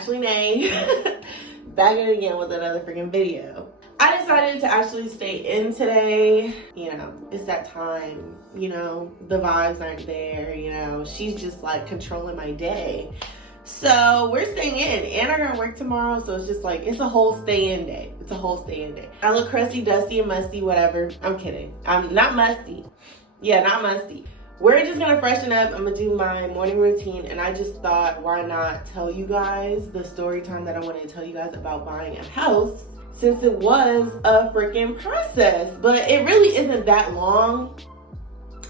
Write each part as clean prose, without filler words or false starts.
NaturallyNay. Back at it again with another freaking video. I decided to actually stay in today. You know, it's that time, you know, the vibes aren't there, you know, she's just like controlling my day. So we're staying in, and I gotta work tomorrow, so it's just like, it's a whole stay in day. It's a whole stay in day. I look crusty, dusty, and musty, whatever. I'm kidding. I'm not musty. Yeah, not musty. We're just gonna freshen up. I'm gonna do my morning routine, and I just thought, why not tell you guys the story time that I wanted to tell you guys about buying a house, since it was a freaking process. But it really isn't that long,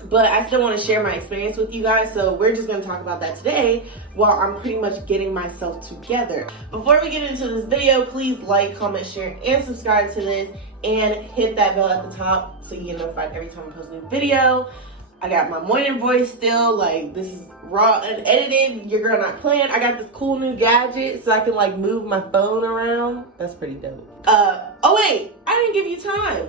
but I still want to share my experience with you guys, so we're just going to talk about that today while I'm pretty much getting myself together. Before we get into this video, please like, comment, share, and subscribe to this, and hit that bell at the top so you get notified every time I post a new video. I got my morning voice still, like this is raw, unedited, your girl not playing. I got this cool new gadget so I can like move my phone around. That's pretty dope. Oh wait, I didn't give you time.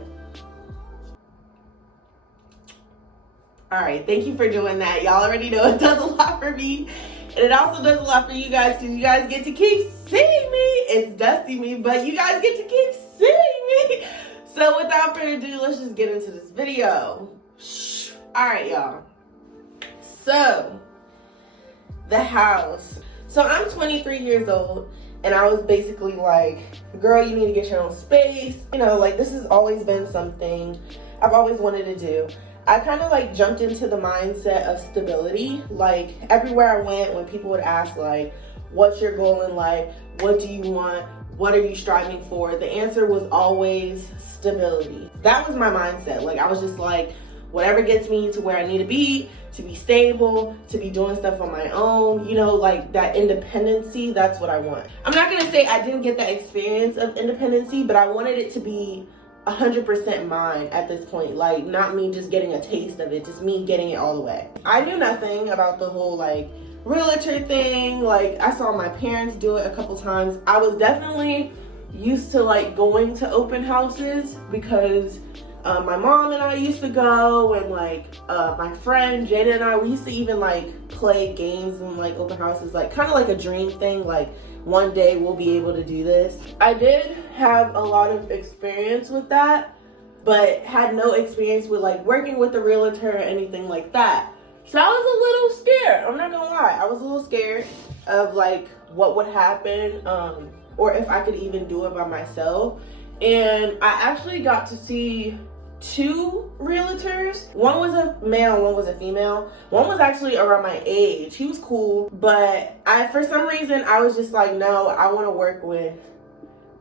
All right, thank you for doing that. Y'all already know it does a lot for me. And it also does a lot for you guys because you guys get to keep seeing me. It's dusty me, but you guys get to keep seeing me. So without further ado, let's just get into this video. All right, y'all. So, the house. So I'm 23 years old, and I was basically like, girl, you need to get your own space. You know, like this has always been something I've always wanted to do. I kind of like jumped into the mindset of stability. Like everywhere I went, when people would ask like, what's your goal in life? What do you want? What are you striving for? The answer was always stability. That was my mindset. Like I was just like, whatever gets me to where I need to be stable, to be doing stuff on my own, you know, like that independency, that's what I want. I'm not gonna say I didn't get that experience of independency, but I wanted it to be 100% mine at this point. Like not me just getting a taste of it, just me getting it all the way. I knew nothing about the whole like realtor thing. Like I saw my parents do it a couple times. I was definitely used to like going to open houses because my mom and I used to go, and like my friend Jada and I, we used to even like play games and like open houses, like kind of like a dream thing, like one day we'll be able to do this. I did have a lot of experience with that, but had no experience with like working with a realtor or anything like that. So I was a little scared, I'm not gonna lie. I was a little scared of like what would happen, or if I could even do it by myself. And I actually got to see two realtors. One was a male, one was a female. One was actually around my age. He was cool, but for some reason I was just like, no, I want to work with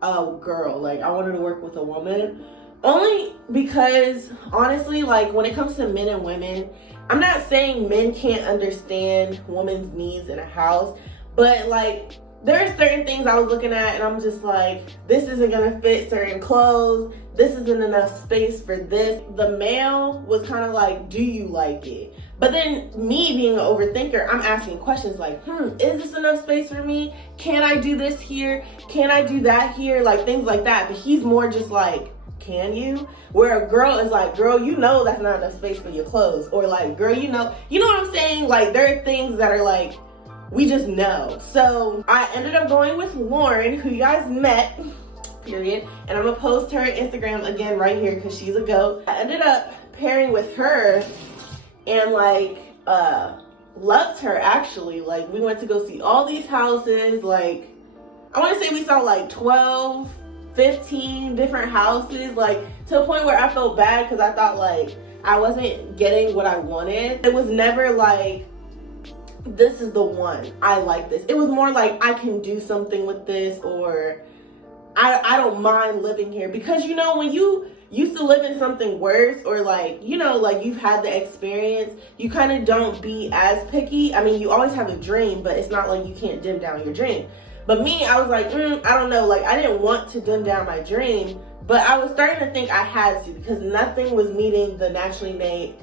a girl. Like I wanted to work with a woman, only because honestly, like when it comes to men and women, I'm not saying men can't understand women's needs in a house, but like there are certain things I was looking at and I'm just like, this isn't gonna fit certain clothes. This isn't enough space for this. The male was kind of like, do you like it? But then me being an overthinker, I'm asking questions like, is this enough space for me? Can I do this here? Can I do that here? Like things like that. But he's more just like, can you? Where a girl is like, girl, you know that's not enough space for your clothes. Or like, girl, you know what I'm saying? Like there are things that are like, we just know. So I ended up going with Lauren, who you guys met, period. And I'm gonna post her Instagram again right here because she's a goat. I ended up pairing with her and like loved her actually. Like we went to go see all these houses. Like I want to say we saw like 12, 15 different houses, like to the point where I felt bad because I thought like I wasn't getting what I wanted. It was never like, this is the one, I like this. It was more like I can do something with this, or I don't mind living here. Because you know, when you used to live in something worse, or like, you know, like you've had the experience, you kind of don't be as picky. I mean, you always have a dream, but it's not like you can't dim down your dream. But me, I was like, I don't know, like I didn't want to dim down my dream, but I was starting to think I had to, because nothing was meeting the NaturallyNay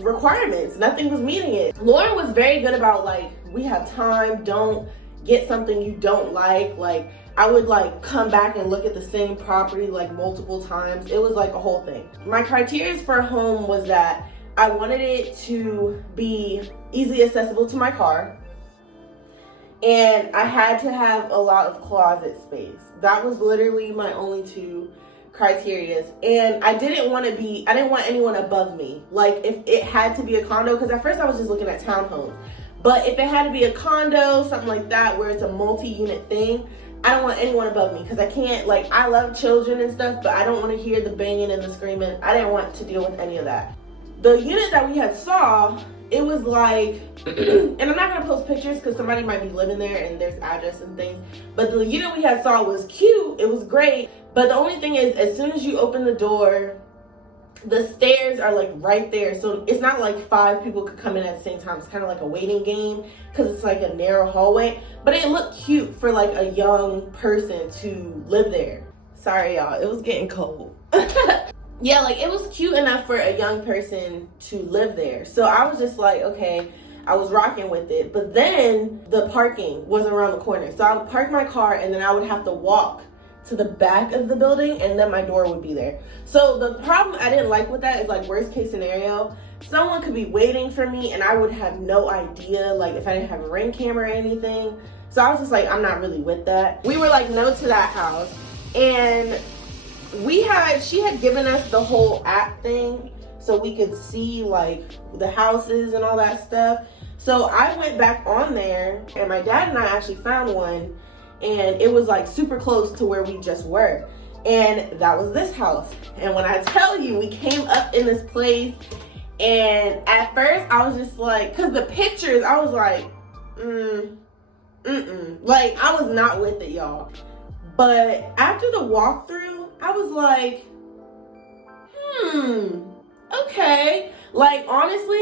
requirements. Nothing was meeting it. Lauren was very good about like, we have time, don't get something you don't like. Like I would like come back and look at the same property like multiple times. It was like a whole thing. My criteria for a home was that I wanted it to be easily accessible to my car, and I had to have a lot of closet space. That was literally my only two criterias. And I didn't want anyone above me. Like, if it had to be a condo, because at first I was just looking at townhomes, but if it had to be a condo, something like that, where it's a multi-unit thing, I don't want anyone above me, because I can't, like, I love children and stuff, but I don't want to hear the banging and the screaming. I didn't want to deal with any of that. The unit that we had saw, it was like, and I'm not gonna post pictures because somebody might be living there and there's address and things, but the unit we had saw was cute, it was great, but the only thing is, as soon as you open the door, the stairs are like right there, so it's not like 5 people could come in at the same time. It's kind of like a waiting game because it's like a narrow hallway, but it looked cute for like a young person to live there. Sorry y'all, it was getting cold. Yeah, like, it was cute enough for a young person to live there. So I was just like, okay, I was rocking with it. But then the parking was around the corner. So I would park my car and then I would have to walk to the back of the building and then my door would be there. So the problem I didn't like with that is, like, worst case scenario, someone could be waiting for me and I would have no idea, like, if I didn't have a Ring camera or anything. So I was just like, I'm not really with that. We were like, no to that house. And she had given us the whole app thing so we could see like the houses and all that stuff. So I went back on there and my dad and I actually found one, and it was like super close to where we just were. And that was this house. And when I tell you, we came up in this place, and at first I was just like, cause the pictures, I was like, like, I was not with it, y'all. But after the walkthrough, I was like, okay. Like, honestly,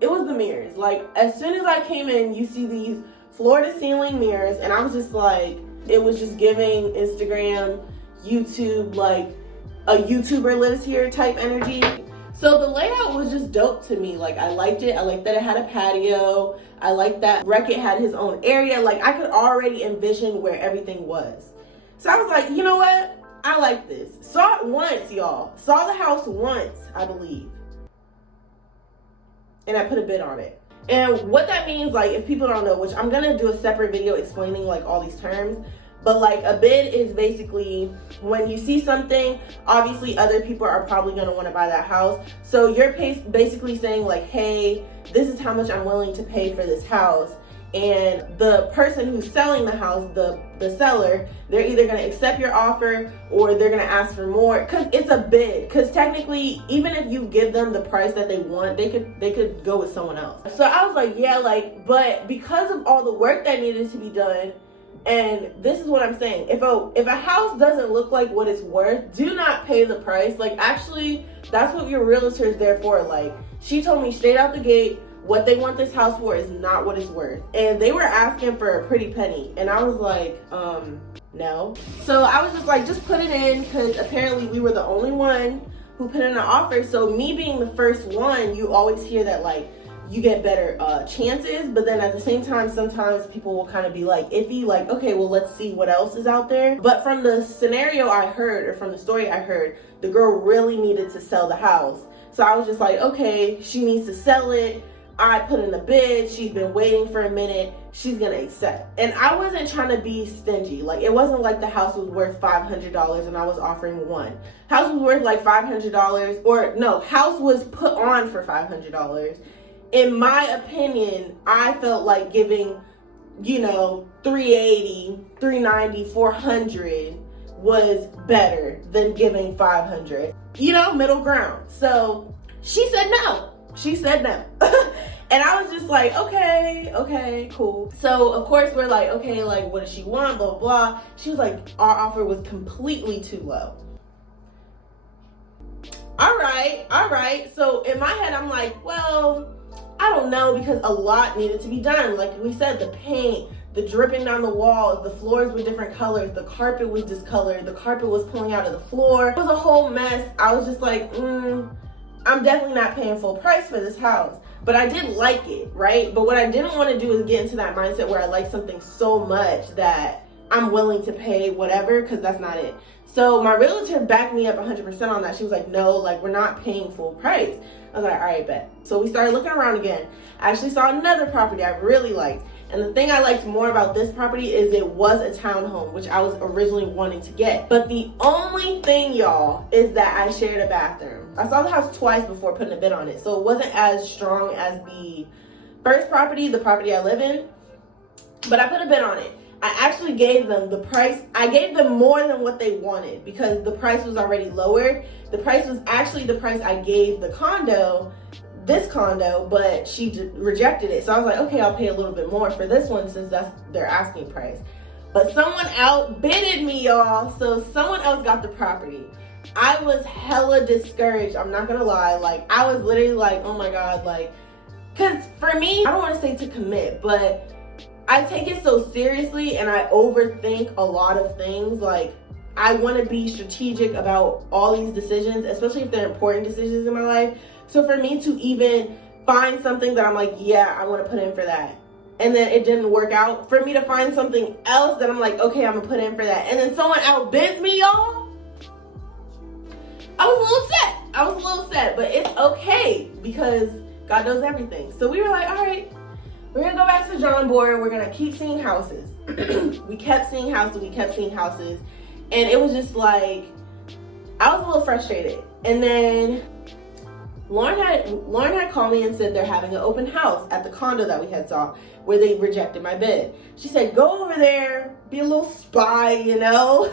it was the mirrors. Like, as soon as I came in, you see these floor to ceiling mirrors, and I was just like, it was just giving Instagram, YouTube, like a YouTuber lives here type energy. So the layout was just dope to me. Like, I liked it. I liked that it had a patio. I liked that Wreck-It had his own area. Like, I could already envision where everything was. So I was like, you know what? I like this. Saw it once, y'all. Saw the house once, I believe. And I put a bid on it. And what that means, like, if people don't know, which I'm gonna do a separate video explaining like all these terms, but like a bid is basically when you see something, obviously other people are probably gonna wanna buy that house. So you're basically saying like, hey, this is how much I'm willing to pay for this house. And the person who's selling the house, the seller, they're either going to accept your offer or they're going to ask for more, because it's a bid. Because technically, even if you give them the price that they want, they could go with someone else. So I was like, yeah, like, but because of all the work that needed to be done, and this is what I'm saying, if a house doesn't look like what it's worth, do not pay the price. Like, actually, that's what your realtor is there for. Like, she told me straight out the gate, what they want this house for is not what it's worth. And they were asking for a pretty penny. And I was like, no. So I was just like, just put it in, because apparently we were the only one who put in an offer. So me being the first one, you always hear that like you get better chances. But then at the same time, sometimes people will kind of be like iffy, like, okay, well, let's see what else is out there. But from the scenario I heard, or from the story I heard, the girl really needed to sell the house. So I was just like, okay, she needs to sell it. I put in a bid, she's been waiting for a minute, she's gonna accept. And I wasn't trying to be stingy. Like, it wasn't like the house was worth $500 and I was offering one. House was worth like $500, or no, house was put on for $500. In my opinion, I felt like giving, you know, $380, $390, $400 was better than giving $500. You know, middle ground. So she said no. She said no. And I was just like, okay, cool. So of course we're like, okay, like, what does she want, blah, blah, blah. She was like, our offer was completely too low. All right. So in my head, I'm like, well, I don't know, because a lot needed to be done. Like we said, the paint, the dripping down the walls, the floors were different colors, the carpet was discolored, the carpet was pulling out of the floor. It was a whole mess. I was just like, I'm definitely not paying full price for this house. But I did like it, right? But what I didn't want to do is get into that mindset where I like something so much that I'm willing to pay whatever, because that's not it. So my realtor backed me up 100% on that. She was like, no, like, we're not paying full price. I was like, all right, bet. So we started looking around again. I actually saw another property I really liked. And the thing I liked more about this property is it was a townhome, which I was originally wanting to get. But the only thing, y'all, is that I shared a bathroom. I saw the house twice before putting a bid on it, so it wasn't as strong as the first property, the property I live in, but I put a bid on it. I actually gave them the price. I gave them more than what they wanted because the price was already lower. The price was actually the price I gave the condo, this condo, but she rejected it. So I was like, okay, I'll pay a little bit more for this one since that's their asking price. But someone outbidded me, y'all. So someone else got the property. I was hella discouraged. I'm not gonna lie. Like, I was literally like, oh my God, like, cause for me, I don't want to say to commit, but I take it so seriously and I overthink a lot of things. Like, I want to be strategic about all these decisions, especially if they're important decisions in my life. So for me to even find something that I'm like, yeah, I want to put in for that, and then it didn't work out, for me to find something else that I'm like, okay, I'm gonna put in for that, and then someone outbids me, y'all, I was a little upset, but it's okay because God knows everything. So we were like, all right, we're gonna go back to the drawing board. We're gonna keep seeing houses. We kept seeing houses. And it was just like, I was a little frustrated. And then Lauren had called me and said they're having an open house at the condo that we had saw where they rejected my bid. She said, go over there, be a little spy, you know,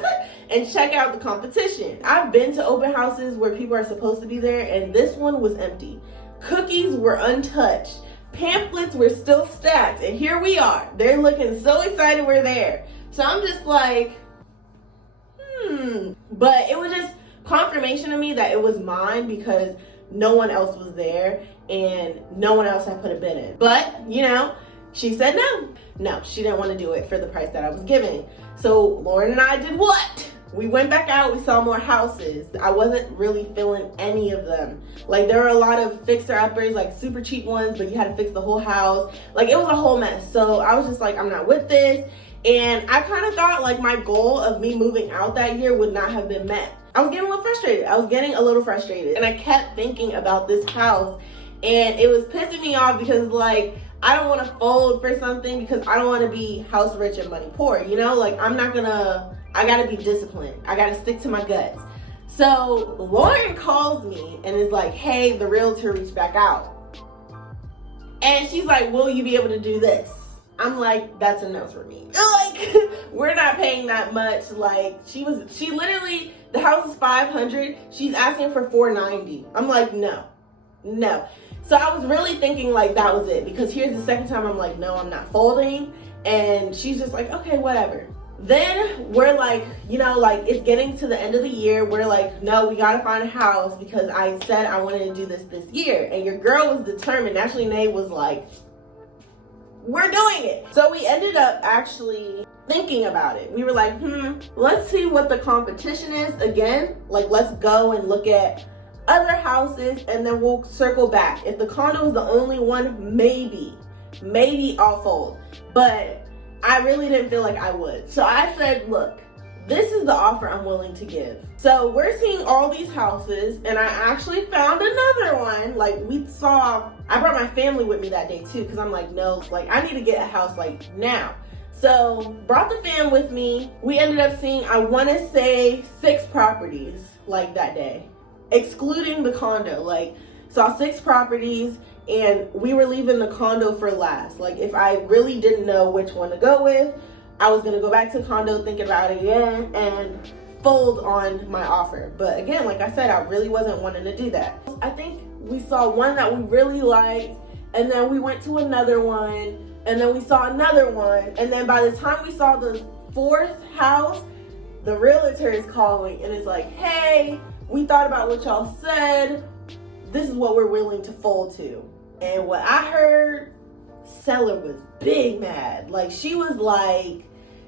and check out the competition. I've been to open houses where people are supposed to be there, and this one was empty. Cookies were untouched. Pamphlets were still stacked, and here we are. They're looking so excited we're there. So I'm just like, But it was just confirmation to me that it was mine because no one else was there and no one else had put a bid in. But, you know, she said no. No, she didn't want to do it for the price that I was giving. So Lauren and I did what? We went back out, we saw more houses. I wasn't really feeling any of them. Like, there were a lot of fixer-uppers, like super cheap ones, but you had to fix the whole house. Like, it was a whole mess. So I was just like, I'm not with this. And I kind of thought like my goal of me moving out that year would not have been met. I was getting a little frustrated. And I kept thinking about this house, and it was pissing me off because, like, I don't want to fold for something because I don't want to be house rich and money poor, you know? Like, I gotta be disciplined. I gotta stick to my guts. So Lauren calls me and is like, hey, the realtor reached back out. And she's like, will you be able to do this? I'm like, that's a no for me. Like, we're not paying that much. Like, she literally, the house is $500. She's asking for $490. I'm like, no. So I was really thinking like that was it, because here's the second time I'm like, no, I'm not folding. And she's just like, okay, whatever. Then we're like, you know, like, it's getting to the end of the year. We're like, no, we gotta find a house because I said I wanted to do this year. And your girl was determined. NaturallyNay was like, we're doing it. So we ended up actually thinking about it. We were like, let's see what the competition is again. Like, let's go and look at other houses and then we'll circle back. If the condo is the only one, maybe I'll fold. But I really didn't feel like I would. So I said, look, this is the offer I'm willing to give. So we're seeing all these houses, and I actually found another one. Like, I brought my family with me that day too, because I'm like, no, like, I need to get a house like now. So brought the fam with me. We ended up seeing, I want to say 6 properties like that day, excluding the condo. Like, saw 6 properties, and we were leaving the condo for last. Like, if I really didn't know which one to go with, I was gonna go back to the condo, think about it again, and fold on my offer. But again, like I said, I really wasn't wanting to do that. I think we saw one that we really liked, and then we went to another one, and then we saw another one, and then by the time we saw the 4th house, the realtor is calling and is like, hey, we thought about what y'all said. This is what we're willing to fold to. And what I heard, seller was big mad. Like, she was like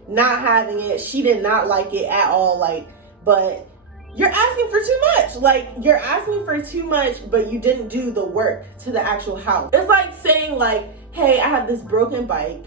not having it. She did not like it at all. Like, but you're asking for too much. Like, you're asking for too much, but you didn't do the work to the actual house. It's like saying like, hey, I have this broken bike.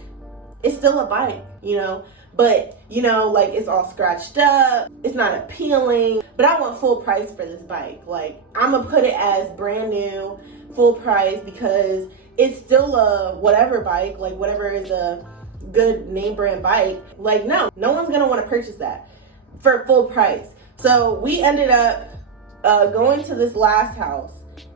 It's still a bike, you know, but you know, like, it's all scratched up. It's not appealing, but I want full price for this bike. Like, I'm gonna put it as brand new, full price, because it's still a whatever bike, like whatever is a good name brand bike. Like, no one's gonna want to purchase that for full price. So we ended up going to this last house,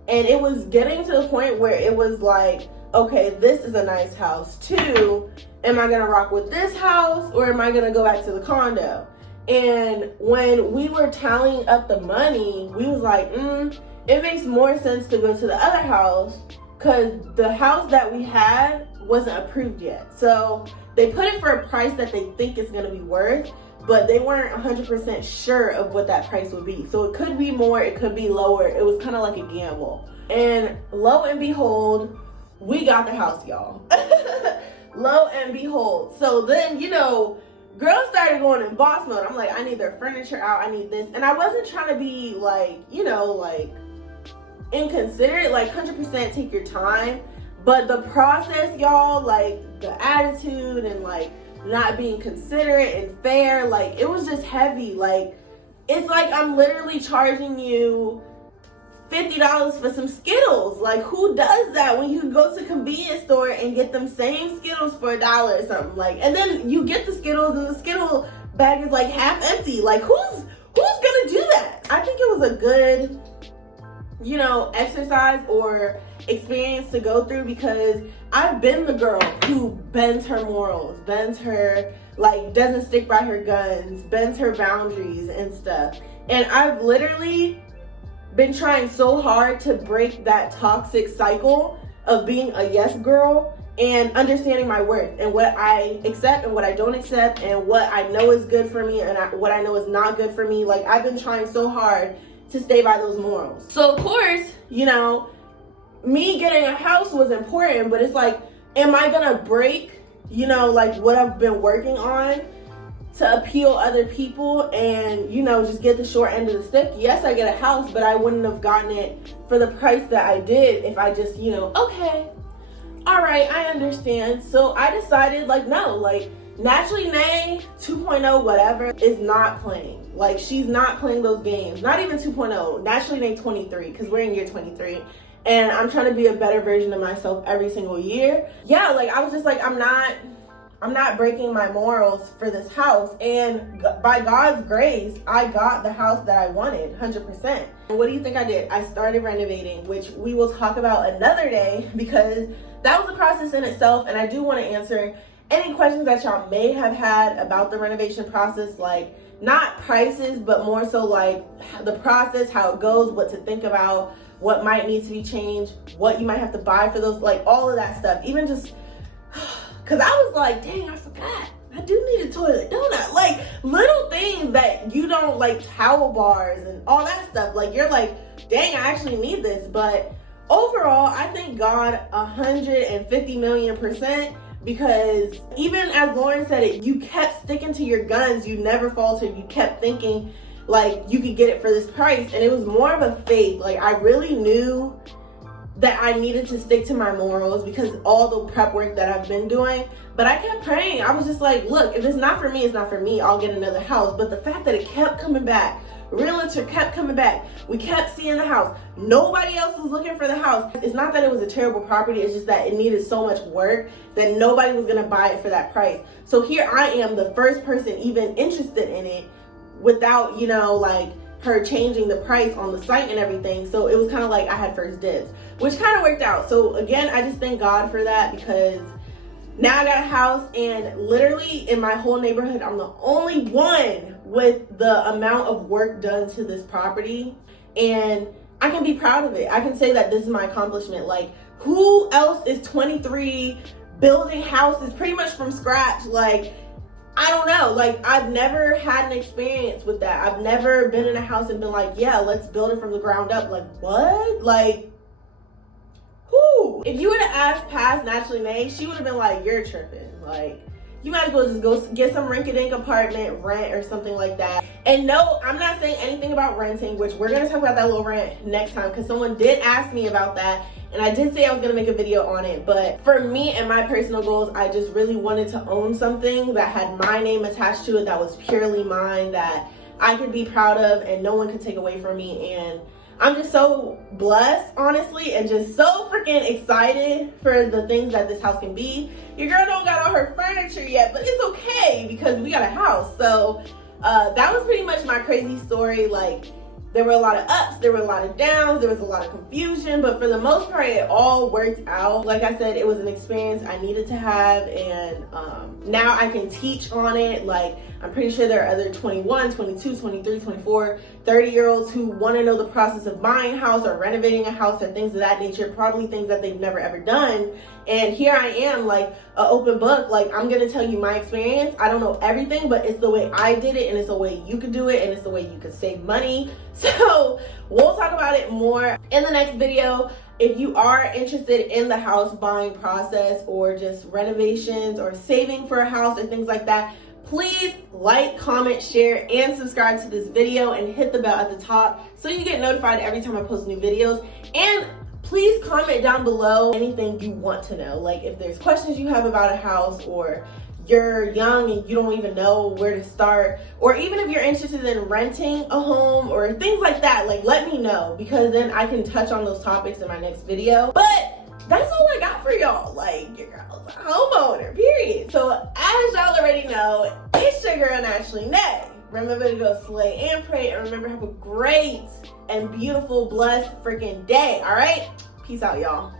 and it was getting to the point where it was like, okay, this is a nice house too. Am I gonna rock with this house, or am I gonna go back to the condo? And when we were tallying up the money, we was like, it makes more sense to go to the other house, because the house that we had wasn't approved yet. So they put it for a price that they think it's gonna be worth, but they weren't 100% sure of what that price would be. So it could be more, it could be lower. It was kind of like a gamble. And lo and behold, we got the house, y'all. Lo and behold. So then, girls started going in boss mode. I'm like, I need their furniture out, I need this. And I wasn't trying to be like, like inconsiderate, like 100% take your time. But the process, y'all, like the attitude and like not being considerate and fair, like it was just heavy. Like, it's like I'm literally charging you $50 for some Skittles. Like, who does that when you can go to a convenience store and get them same Skittles for $1 or something? Like, and then you get the Skittles and the Skittle bag is like half empty. Like, who's gonna do that? I think it was a good, exercise or experience to go through, because I've been the girl who bends her morals, bends her, like, doesn't stick by her guns, bends her boundaries and stuff. And I've literally been trying so hard to break that toxic cycle of being a yes girl and understanding my worth and what I accept and what I don't accept and what I know is good for me and what I know is not good for me. Like, I've been trying so hard to stay by those morals. So of course, me getting a house was important, but it's like, am I gonna break, like what I've been working on to appeal other people and, just get the short end of the stick? Yes, I get a house, but I wouldn't have gotten it for the price that I did if I just, okay, all right, I understand. So I decided, like, no, like, NaturallyNay 2.0 whatever is not playing. Like, she's not playing those games. Not even 2.0, NaturallyNay 23, because we're in year 23. And I'm trying to be a better version of myself every single year. Yeah, like, I was just like, I'm not breaking my morals for this house. And by God's grace, I got the house that I wanted, 100%. And what do you think I did? I started renovating, which we will talk about another day, because that was a process in itself. And I do want to answer any questions that y'all may have had about the renovation process, like not prices, but more so like the process, how it goes, what to think about, what might need to be changed, what you might have to buy for those, like all of that stuff. Even just, cause I was like, dang, I forgot. I do need a toilet, don't I? Like little things that you don't, like towel bars and all that stuff. Like you're like, dang, I actually need this. But overall, I thank God 150 million%, because even as Lauren said it, you kept sticking to your guns. You never faltered. You kept thinking like you could get it for this price. And it was more of a faith. Like I really knew that I needed to stick to my morals because all the prep work that I've been doing. But I kept praying. I was just like, look, if it's not for me, it's not for me. I'll get another house. But the fact that it kept coming back, realtor kept coming back, we kept seeing the house, nobody else was looking for the house. It's not that it was a terrible property, it's just that it needed so much work that nobody was gonna buy it for that price. So here I am, the first person even interested in it without, like her changing the price on the site and everything. So it was kind of like I had first dibs, which kind of worked out. So again, I just thank God for that, because now I got a house, and literally in my whole neighborhood, I'm the only one with the amount of work done to this property. And I can be proud of it. I can say that this is my accomplishment. Like, who else is 23 building houses pretty much from scratch? Like, I don't know. Like, I've never had an experience with that. I've never been in a house and been like, yeah, let's build it from the ground up. Like, what? Like, who? If you would have asked past NaturallyNay, she would have been like, you're tripping. Like, you might as well just go get some rinky-dink apartment, rent or something like that. And no, I'm not saying anything about renting, which we're gonna talk about that little rent next time, because someone did ask me about that. And I did say I was gonna make a video on it. But for me and my personal goals, I just really wanted to own something that had my name attached to it, that was purely mine, that I could be proud of and no one could take away from me. And I'm just so blessed, honestly, and just so freaking excited for the things that this house can be. Your girl don't got all her furniture yet, but it's okay because we got a house. So that was pretty much my crazy story. Like, there were a lot of ups, there were a lot of downs, there was a lot of confusion, but for the most part, it all worked out. Like I said, it was an experience I needed to have, and now I can teach on it. Like, I'm pretty sure there are other 21, 22, 23, 24, 30-year-olds who want to know the process of buying a house or renovating a house or things of that nature, probably things that they've never ever done. And here I am, like an open book. Like, I'm gonna tell you my experience. I don't know everything, but it's the way I did it, and it's the way you could do it, and it's the way you could save money. So we'll talk about it more in the next video. If you are interested in the house buying process or just renovations or saving for a house or things like that, please like, comment, share, and subscribe to this video and hit the bell at the top so you get notified every time I post new videos. And please comment down below anything you want to know. Like, if there's questions you have about a house, or you're young and you don't even know where to start, or even if you're interested in renting a home or things like that, like, let me know, because then I can touch on those topics in my next video. But that's all I got for y'all. Like, your girl's a homeowner, period. So as y'all already know, it's your girl NaturallyNay. Remember to go slay and pray, and remember, have a great and beautiful, blessed freaking day. All right, peace out, y'all.